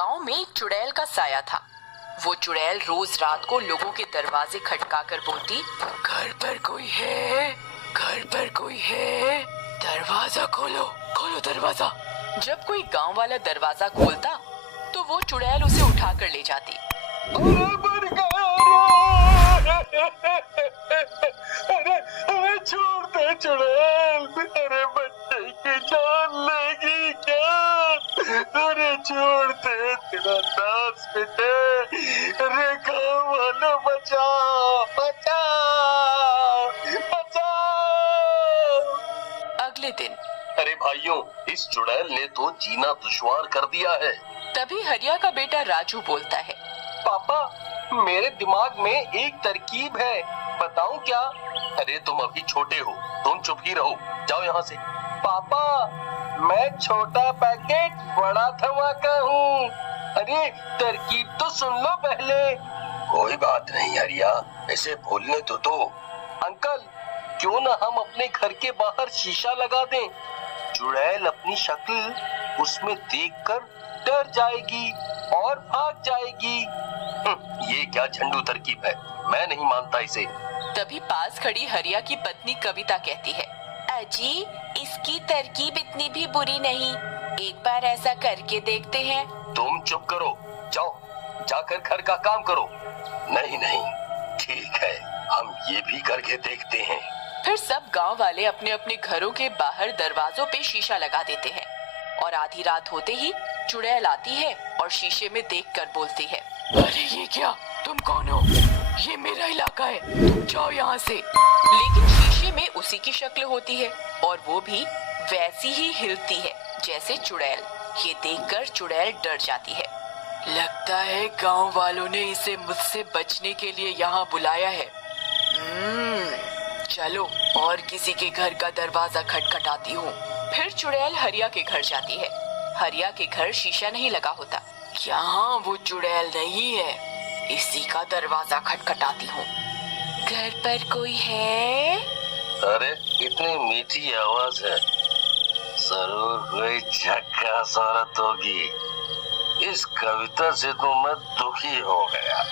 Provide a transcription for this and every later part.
गांव में एक चुड़ैल का साया था। वो चुड़ैल रोज रात को लोगों के दरवाजे खटकाकर बोलती, घर पर कोई है, घर पर कोई है, दरवाजा खोलो, खोलो दरवाजा। जब कोई गांव वाला दरवाजा खोलता तो वो चुड़ैल उसे उठाकर ले जाती। अरे छोड़ दे चुड़ैल, अरे बच्चे की जान लेगी क्या? अरे छोड़ दे, तेरा दास बेटे, अरे गाँव वालों बचाओ, बचाओ, बचाओ। अगले दिन अरे भाइयों, इस चुड़ैल ने तो जीना दुश्वार कर दिया है। तभी हरिया का बेटा राजू बोलता है, पापा, मेरे दिमाग में एक तरकीब है, बताऊं क्या? अरे तुम अभी छोटे हो, तुम चुप ही रहो, जाओ यहाँ से। पापा, मैं छोटा पैकेट बड़ा धमाका हूँ। अरे तरकीब तो सुन लो पहले। कोई बात नहीं हरिया, ऐसे बोलने तो दो। अंकल, क्यों ना हम अपने घर के बाहर शीशा लगा दें? चुड़ैल अपनी शक्ल उसमें देखकर डर जाएगी और भाग जाएगी। ये क्या झंडू तरकीब है, मैं नहीं मानता इसे। तभी पास खड़ी हरिया की पत्नी कविता कहती है, अजी, इसकी तरकीब इतनी भी बुरी नहीं, एक बार ऐसा करके देखते हैं। तुम चुप करो, जाओ जाकर घर का काम करो। नहीं नहीं, ठीक है, हम ये भी करके देखते हैं। फिर सब गांव वाले अपने अपने घरों के बाहर दरवाजों पे शीशा लगा देते हैं और आधी रात होते ही चुड़ैल आती है और शीशे में देखकर बोलती है, अरे ये क्या, तुम कौन हो? ये मेरा इलाका है, तुम जाओ यहाँ से। लेकिन शीशे में उसी की शक्ल होती है और वो भी वैसी ही हिलती है जैसे चुड़ैल। ये देखकर चुड़ैल डर जाती है। लगता है गांव वालों ने इसे मुझसे बचने के लिए यहाँ बुलाया है। चलो और किसी के घर का दरवाजा खटखटाती हूँ। फिर चुड़ैल हरिया के घर जाती है। हरिया के घर शीशा नहीं लगा होता। यहाँ वो चुड़ैल नहीं है, इसी का दरवाजा खटखटाती हूँ। घर पर कोई है? अरे इतनी मीठी आवाज है, जरूर कोई झक्कास औरत होगी। इस कविता से तो मैं दुखी हो गया।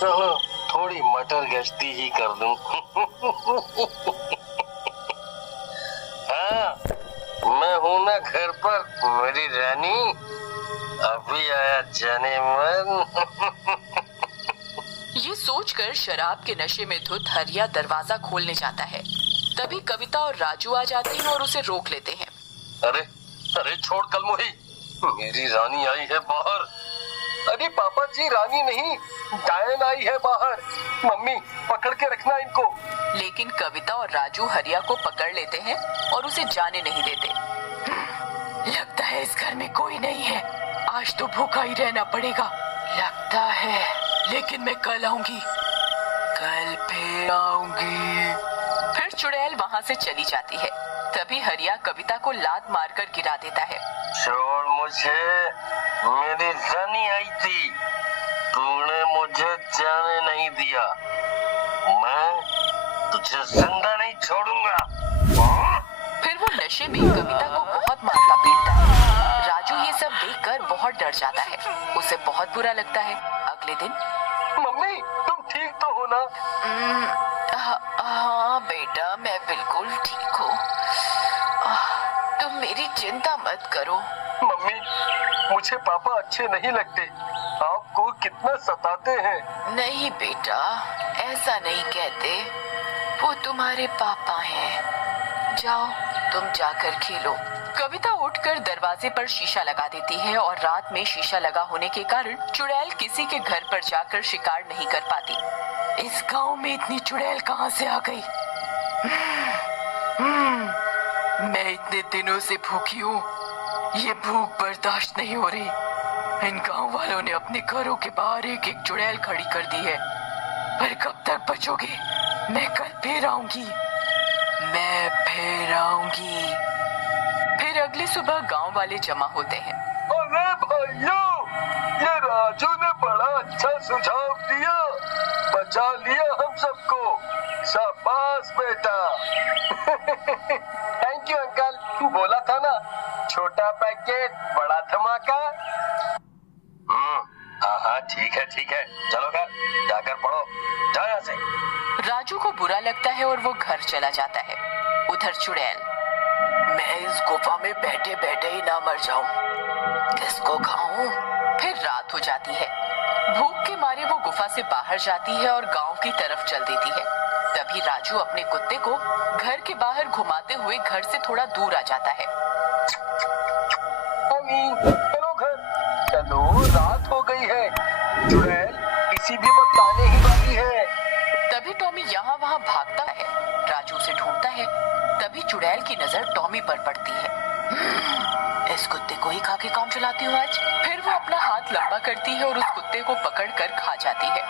चलो थोड़ी मटर गश्ती ही कर दूं। हाँ, मैं हूँ ना घर पर, मेरी रानी, अभी आया जाने मन। ये सोचकर शराब के नशे में धुत हरिया दरवाजा खोलने जाता है। तभी कविता और राजू आ जाते हैं और उसे रोक लेते हैं। अरे अरे छोड़ कलमुही, मेरी रानी आई है बाहर। अरे पापा जी, रानी नहीं, डायन आई है बाहर। मम्मी पकड़ के रखना इनको। लेकिन कविता और राजू हरिया को पकड़ लेते हैं और उसे जाने नहीं देते। लगता है इस घर में कोई नहीं है, आज तो भूखा ही रहना पड़ेगा लगता है। लेकिन मैं कल आऊंगी, कल फिर आऊंगी। फिर चुड़ैल वहाँ से चली जाती है। तभी हरिया कविता को लात मारकर गिरा देता है। छोड़ मुझे, मेरी रानी आई थी, तूने मुझे जाने नहीं दिया, मैं तुझे जिंदा नहीं छोड़ूंगा। फिर वो नशे में कविता को बहुत मारता पीटता है। राजू ये सब देखकर बहुत डर जाता है, उसे बहुत बुरा लगता है। अगले दिन, मम्मी तुम ठीक तो हो ना? हाँ बेटा, मैं बिल्कुल ठीक हूँ, तुम मेरी चिंता मत करो। मम्मी, मुझे पापा अच्छे नहीं लगते, आपको कितना सताते हैं। नहीं बेटा, ऐसा नहीं कहते, वो तुम्हारे पापा हैं। जाओ तुम जाकर खेलो। कविता उठकर दरवाजे पर शीशा लगा देती है और रात में शीशा लगा होने के कारण चुड़ैल किसी के घर पर जाकर शिकार नहीं कर पाती। इस गांव में इतनी चुड़ैल कहां से आ गई? मैं इतने दिनों से भूखी हूँ, ये भूख बर्दाश्त नहीं हो रही। इन गांव वालों ने अपने घरों के बाहर एक एक चुड़ैल खड़ी कर दी है, पर कब तक बचोगे? मैं कल फिर आऊंगी, मैं फिर आऊंगी। फिर अगली सुबह गांव वाले जमा होते हैं। अरे भाइयों, ये राजू ने बड़ा अच्छा सुझाव दिया, बचा लिया हम सबको, शाबाश बेटा। थैंक यू अंकल, बोला था ना, छोटा पैकेट बड़ा धमाका। ठीक है, चलो घर जाकर पढ़ो, जाओ यहाँ से। राजू को बुरा लगता है और वो घर चला जाता है। उधर चुड़ैल, मैं इस गुफा में बैठे बैठे ही ना मर जाऊं, किसको खाऊं? फिर रात हो जाती है। भूख के मारे वो गुफा से बाहर जाती है और गांव की तरफ चल देती है। तभी राजू अपने कुत्ते को घर के बाहर घुमाते हुए घर से थोड़ा दूर आ जाता है। चलो घर, चलो रात हो गई है, चुड़ैल किसी भी वक्त आने ही वाली है। तभी टॉमी यहाँ वहाँ भागता है, राजू उसे ढूंढता है। तभी चुड़ैल की नजर टॉमी पर पड़ती है। इस कुत्ते को ही खा के काम चलाती हूँ आज। फिर वो अपना हाथ लंबा करती है और उस कुत्ते को पकड़कर खा जाती है।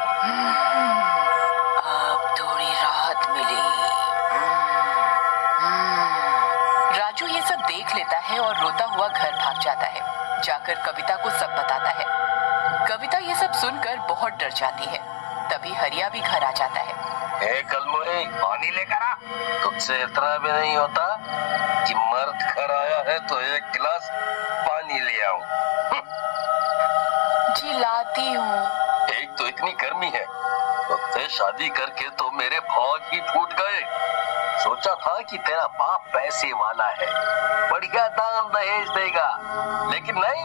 अब थोड़ी राहत मिली। राजू ये सब देख लेता है और रोता हुआ घर भाग जाता है। जाकर कविता को सब बताता है। कविता ये सब सुनकर बहुत डर जाती है। तभी हरिया भी घर आ जाता है। कलमुरी, पानी लेकर आ। तुझसे इतना भी नहीं होता कि मर्द घर आया है तो एक गिलास पानी ले आऊं। जी लाती हूँ। एक तो इतनी गर्मी है, तुझसे शादी करके तो मेरे भाग ही फूट गए। सोचा था कि तेरा बाप पैसे वाला है, बढ़िया दाम दहेज देगा, लेकिन नहीं,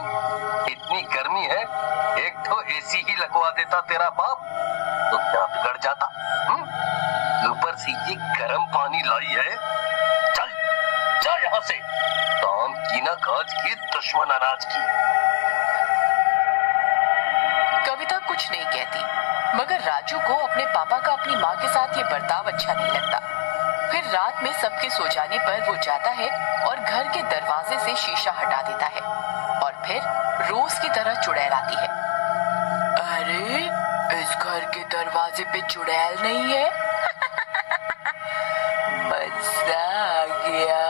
इतनी गर्मी है, एक तो एसी ही लगवा देता तेरा बाप तो क्या बिगड़ जाता। ऊपर से ये गर्म पानी लाई है। चल जा यहाँ से, काम की ना काज की, दुश्मन अनाज की। कविता कुछ नहीं कहती, मगर राजू को अपने पापा का अपनी माँ के साथ ये बर्ताव अच्छा नहीं लगता। फिर रात में सबके सो जाने पर वो जाता है और घर के दरवाजे से शीशा हटा देता है और फिर रोज की तरह चुड़ैल आती है। अरे इस घर के दरवाजे पे चुड़ैल नहीं है? मजा आ गया।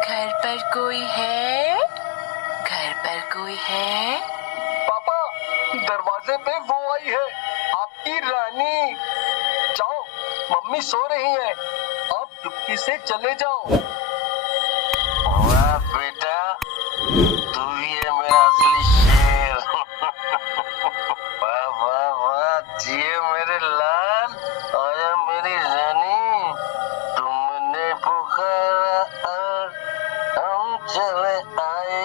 घर पर कोई है? घर पर कोई है? पापा, दरवाजे पे वो आई है, आपकी रानी। जाओ, मम्मी सो रही है, आप चुपके से चले जाओ। वाह बेटा, तू ही है मेरा असली शेर। वाह वाह वाह, जिए मेरे लाल, आया मेरी रानी, तुमने पुकारा और हम चले आए।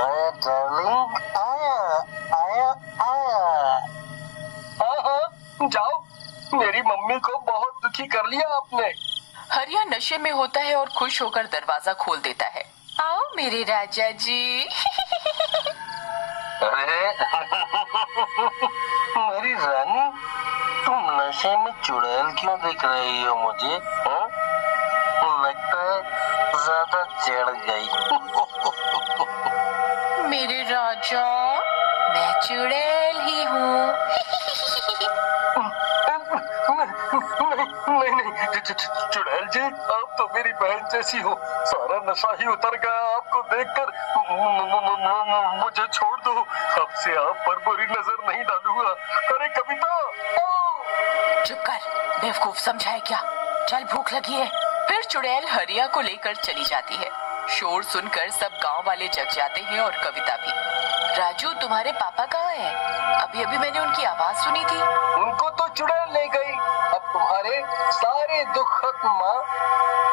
आया डार्लिंग, आया आया आया। हाँ हाँ, जाओ, मेरी मम्मी को बहुत दुखी कर लिया आपने। हरिया नशे में होता है और खुश होकर दरवाजा खोल देता है। आओ मेरे राजा जी। अरे मेरी रानी, तुम नशे में चुड़ैल क्यों दिख रही हो मुझे? हाँ? लगता है ज्यादा चढ़ गई। मेरे राजा, मैं चुड़ैल ही हूँ। नहीं नहीं, चुड़ैल जी, आप तो मेरी बहन जैसी हो, सारा नशा ही उतर गया आपको देखकर। मुझे छोड़ दो, अब से आप पर बुरी नजर नहीं डालूंगा। अरे कविता, चुप कर, बेवकूफ समझा है क्या? चल भूख लगी है। फिर चुड़ैल हरिया को लेकर चली जाती है। शोर सुनकर सब गांव वाले जग जाते हैं और कविता भी। राजू, तुम्हारे पापा कहाँ हैं? अभी अभी मैंने उनकी आवाज सुनी थी। उनको तो चुड़ैल ले गई, अब तुम्हारे सारे दुख खत्म। माँ,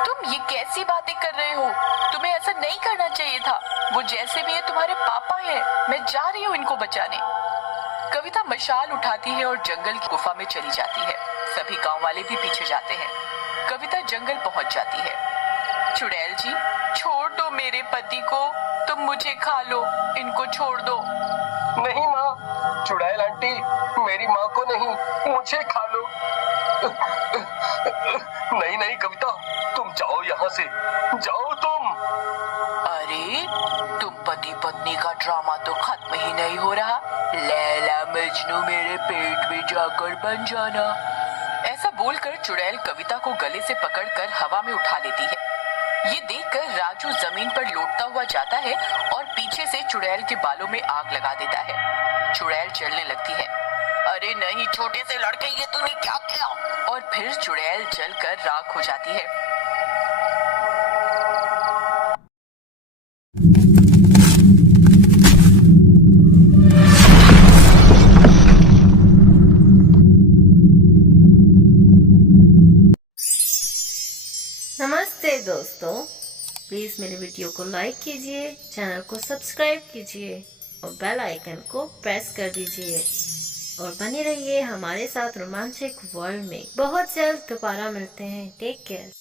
तुम ये कैसी बातें कर रहे हो? तुम्हें ऐसा नहीं करना चाहिए था। वो जैसे भी है तुम्हारे पापा हैं। मैं जा रही हूँ इनको बचाने। कविता मशाल उठाती है और जंगल की गुफा में चली जाती है। सभी गांव वाले भी पीछे जाते हैं। कविता जंगल पहुंच जाती है। चुड़ैल जी, छोड़ दो मेरे पति को, तुम मुझे खा लो, इनको छोड़ दो। नहीं माँ, चुड़ैल आंटी, मेरी माँ को नहीं, मुझे खा लो। नहीं नहीं कविता, तुम जाओ यहाँ से, जाओ तुम। अरे तुम पति पत्नी का ड्रामा तो खत्म ही नहीं हो रहा। लैला मजनू मेरे पेट में जाकर बन जाना। ऐसा बोलकर चुड़ैल कविता को गले से पकड़कर हवा में उठा लेती है। ये देखकर राजू जमीन पर लौटता हुआ जाता है और पीछे से चुड़ैल के बालों में आग लगा देता है। चुड़ैल जलने लगती है। अरे नहीं छोटे से लड़के, ये तूने क्या किया? और फिर चुड़ैल जलकर राख हो जाती है। नमस्ते दोस्तों, प्लीज़ मेरे वीडियो को लाइक कीजिए, चैनल को सब्सक्राइब कीजिए और बेल आइकन को प्रेस कर दीजिए और बने रहिए हमारे साथ रोमांचक वर्ल्ड में। बहुत जल्द दोबारा मिलते हैं। Take care.